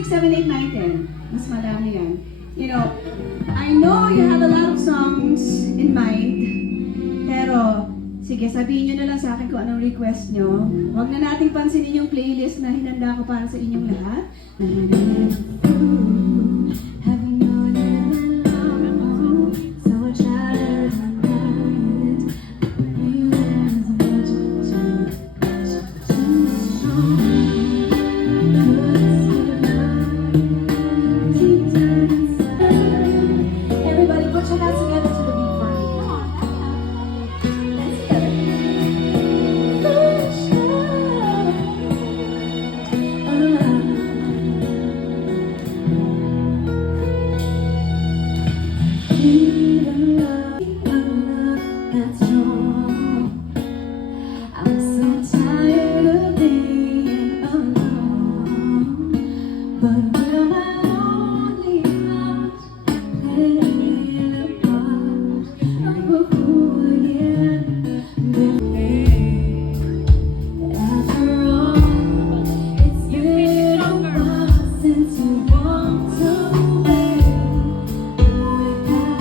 6, 7, 8, 9, 10. Mas madami yan. You know, I know you have a lot of songs in mind, pero sige, sabihin nyo na lang sa akin kung anong request nyo. Huwag na nating pansinin yung playlist na hinanda ko para sa inyong lahat. Everybody put your hands together to the beat for me. Come on. Let's get it. That's wrong. I'm so tired of being alone, but will my lonely heart play a part of who I am? After all, it's been a while since you walked away. With that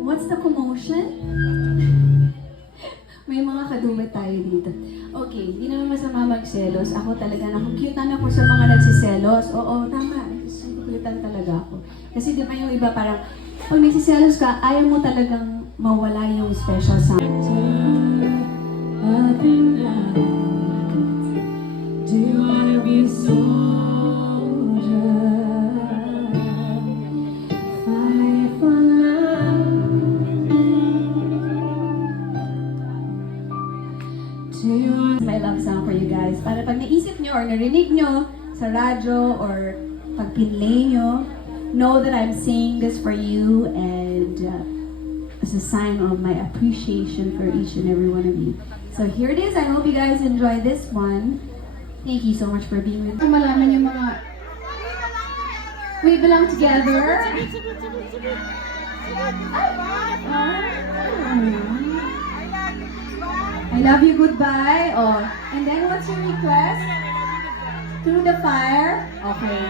What's the commotion? May mga kadumit tayo dito. Okay, hindi naman masama magselos. Ako talaga, nakukyutan ako sa mga nagsiselos. Oo, tama. Nakukyutan talaga ako. Kasi di ba yung iba parang, pag nagsiselos ka, ayaw mo talagang mawala yung special sound. Do you wanna be a soldier? Fight for love. Do you want my love song for you guys? Para pag naisip nyo or narinig nyo sa radyo or pag pinlay nyo, know that I'm saying this for you and as a sign of my appreciation for each and every one of you. So here it is. I hope you guys enjoy this one. Thank you so much for being with me. Malaman yung mga we belong together. I love you, goodbye. Oh, and then what's your request? Through the fire? Okay.